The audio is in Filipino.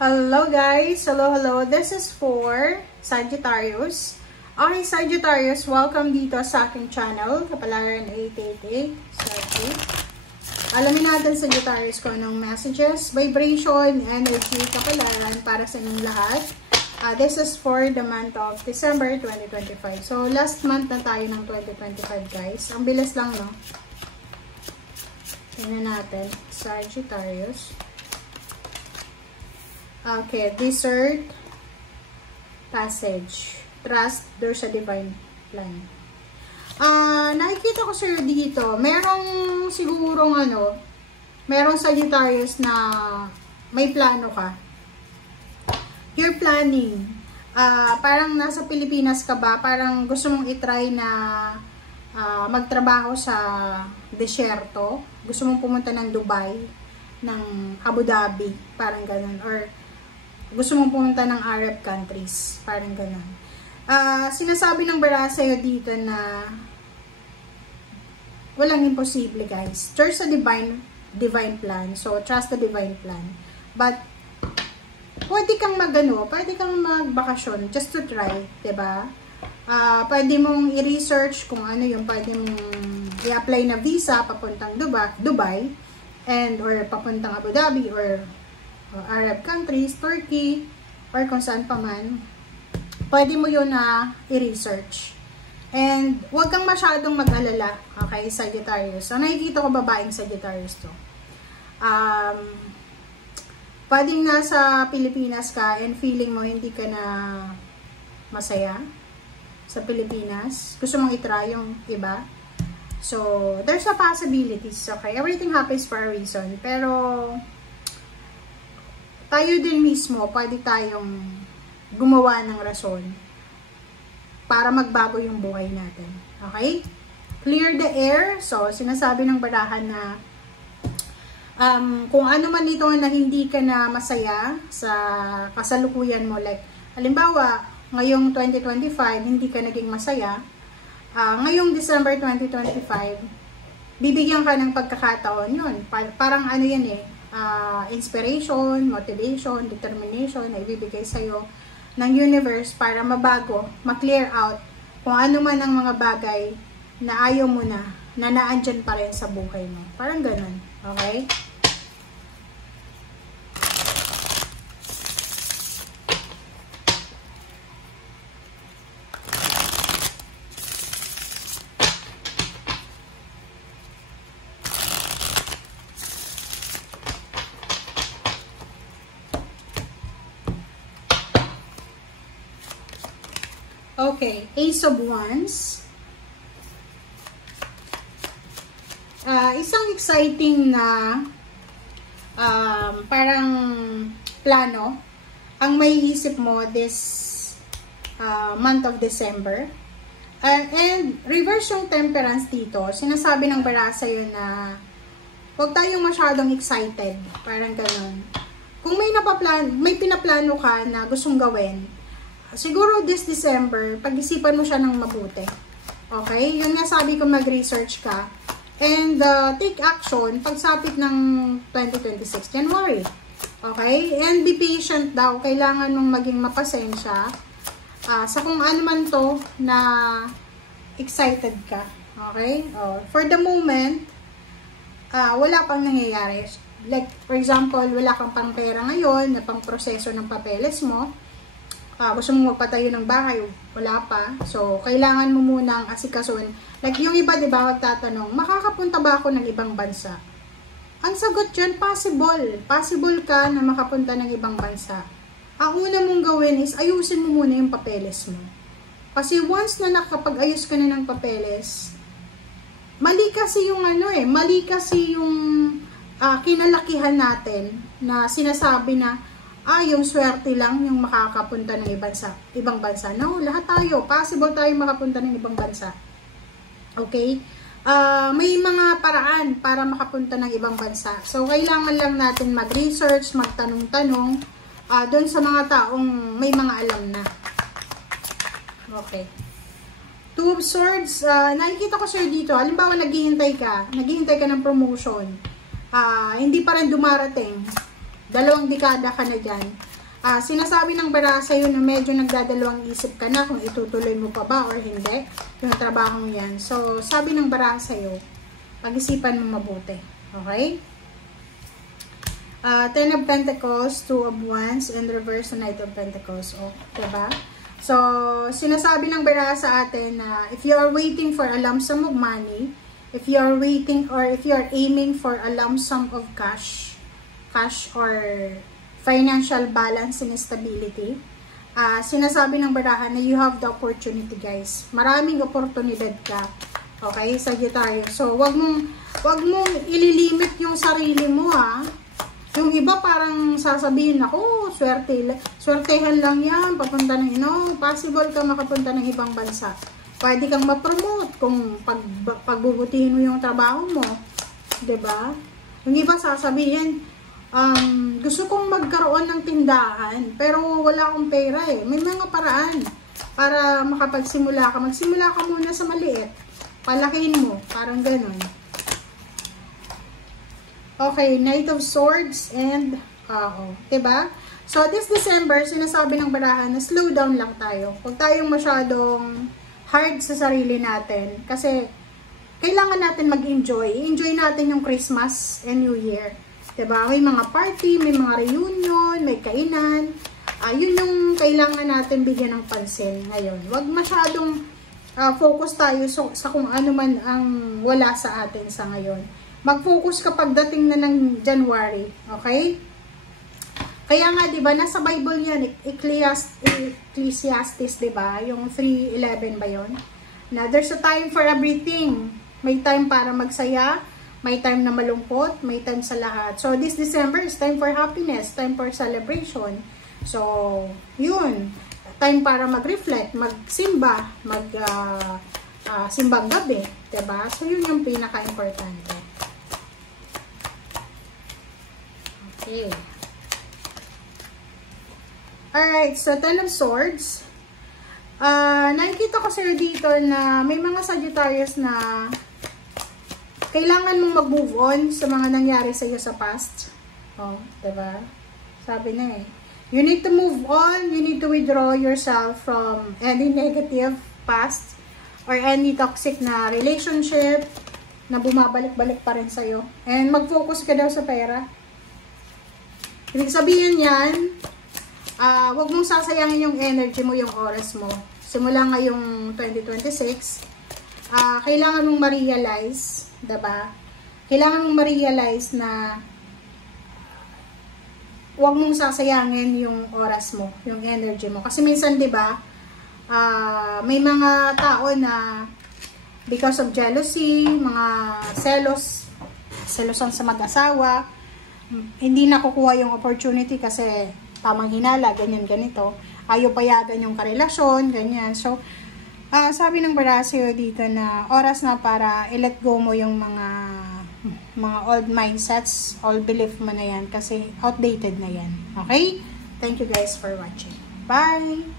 Hello guys! Hello! This is for Sagittarius. Okay, Sagittarius, welcome dito sa aking channel, Kapalaran 888. Sorry. Alamin natin, Sagittarius, kung anong messages, vibration, energy, kapalaran para sa inyong lahat. This is for the month of December 2025. So, last month na tayo ng 2025, guys. Ang bilis lang, no? Tingnan natin. Sagittarius. Okay, desert, passage, trust, there's a divine plan. Nakikita ko sa'yo dito, merong sigurong merong Sagittarius na may plano ka. You're planning. Parang nasa Pilipinas ka ba, parang gusto mong itry na magtrabaho sa desierto. Gusto mong pumunta ng Dubai, ng Abu Dhabi, parang ganun. Or gusto mong pumunta ng Arab countries, parang ganun. Sinasabi ng bara sa'yo dito na walang imposible, guys. There's a divine plan. So, trust the divine plan. But, pwede kang pwede kang magbakasyon just to try, diba? Pwede mong i-research kung ano yung pwede mong i-apply na visa papuntang Dubai, or papuntang Abu Dhabi, or Arab countries, Turkey, or kung saan pa man. Pwede mo yun na i-research. And, huwag kang masyadong mag-alala, okay, Sagittarius. So, nakikita ko babaeng Sagittarius to. Pwedeng nasa Pilipinas ka and feeling mo hindi ka na masaya sa Pilipinas. Gusto mong itry yung iba. So, there's a possibilities, okay? Everything happens for a reason. Pero, tayo din mismo, pwede tayong gumawa ng rason para magbago yung buhay natin. Okay? Clear the air. So, sinasabi ng barahan na kung ano man ito na hindi ka na masaya sa kasalukuyan mo, like, halimbawa, ngayong 2025, hindi ka naging masaya, ngayong December 2025, bibigyan ka ng pagkakataon yun. Parang ano yan inspiration, motivation, determination na ibibigay sa'yo ng universe para mabago, ma-clear out kung ano man ang mga bagay na ayaw mo na naandyan pa rin sa buhay mo. Parang ganun. Okay? Okay, Ace of Wands. Isang exciting na parang plano ang may isip mo this month of December. And reverse yung temperance dito. Sinasabi ng bara sa'yo na huwag tayong masyadong excited. Parang ganun. Kung may pinaplano ka na gustong gawin, siguro this December, pag-isipan mo siya ng mabuti. Okay? Yun nga sabi ko, mag-research ka. And take action pagsapit ng 2026 January. Okay? And be patient daw. Kailangan mong maging mapasensya sa kung ano man to na excited ka. Okay? For the moment, wala pang nangyayari. Like, for example, wala kang pang pera ngayon na pang proseso ng papeles mo. Gusto mong magpatayo ng bahay, wala pa. So, kailangan mo munang asikasun. Like, yung iba, diba, magtatanong, makakapunta ba ako ng ibang bansa? Ang sagot dyan, possible. Possible ka na makapunta ng ibang bansa. Ang una mong gawin is, ayusin mo muna yung papeles mo. Kasi once na nakapag-ayos ka na ng papeles, mali kasi yung kinalakihan natin na sinasabi na, yung swerte lang yung makakapunta ng ibang bansa. No, lahat tayo, possible tayo makapunta ng ibang bansa. Okay? May mga paraan para makapunta ng ibang bansa. So, kailangan lang natin mag-research, magtanong-tanong, doon sa mga taong may mga alam na. Okay. Two of Swords, nakikita ko sa'yo dito, halimbawa naghihintay ka ng promotion, hindi pa rin dumarating, 2 dekada ka na dyan. Sinasabi ng bara sa'yo na medyo nagdadalawang isip ka na kung itutuloy mo pa ba or hindi yung trabahong yan. So, sabi ng bara sa'yo, pag-isipan mo mabuti. Okay? Ten of Pentacles, Two of Wands, and reverse Knight of Pentacles. O, diba? So, sinasabi ng bara sa atin na if you are waiting for a lump sum of money, if you are waiting or if you are aiming for a lump sum of cash or financial balance and stability, sinasabi ng barahan na you have the opportunity, guys. Maraming oportunidad ka. Okay, Sagittarius. So, wag mong ililimit yung sarili mo, ha. Yung iba parang sasabihin, ako, swertehan lang yan, papunta ng, possible ka makapunta ng ibang bansa. Pwede kang ma-promote kung pagbubutihin mo yung trabaho mo. 'Di ba? Yung iba sasabihin, gusto kong magkaroon ng tindahan, pero wala akong pera eh. May mga paraan para makapagsimula ka. Magsimula ka muna sa maliit. Palakihin mo, parang ganun. Okay, Knight of Swords and diba? So, this December, sinasabi ng barahan na slow down lang tayo. Huwag tayong masyadong hard sa sarili natin. Kasi, kailangan natin mag-enjoy. Enjoy natin yung Christmas and New Year. Diba? May mga party, may mga reunion, may kainan. Yun yung kailangan natin bigyan ng pansin ngayon. Huwag masyadong focus tayo sa kung ano man ang wala sa atin sa ngayon. Mag-focus kapag dating na ng January. Okay? Kaya nga, diba, nasa Bible yan, Ecclesiastes, diba? Yung 3:11 ba yun? Na there's a time for everything. May time para magsaya, may time na malungkot, may time sa lahat. So, this December is time for happiness, time for celebration. So, yun. Time para mag-reflect, magsimba, simbang gabi. Diba? So, yun yung pinaka-importante. Okay. Alright, so Ten of Swords. Nakikita ko sir dito na may mga Sagittarius na kailangan mong mag-move on sa mga nangyari sa iyo sa past. Diba? Sabi na eh. You need to move on. You need to withdraw yourself from any negative past or any toxic na relationship na bumabalik-balik pa rin sa'yo. And mag-focus ka daw sa pera. Ibig sabihin yan, huwag mong sasayangin yung energy mo, yung oras mo. Simula ngayong 2026, kailangan mong ma-realize, diba? Kailangan mong ma-realize na huwag mong sasayangin yung oras mo, yung energy mo. Kasi minsan, diba, may mga tao na because of jealousy, mga selosan sa mag-asawa, hindi nakukuha yung opportunity kasi tamang hinala, ganyan, ganito. Ayaw payagan yung karelasyon, ganyan. So, sabi ng Barasio dito na oras na para i-let go mo yung mga old mindsets, old belief mo na yan kasi outdated na yan. Okay? Thank you guys for watching. Bye!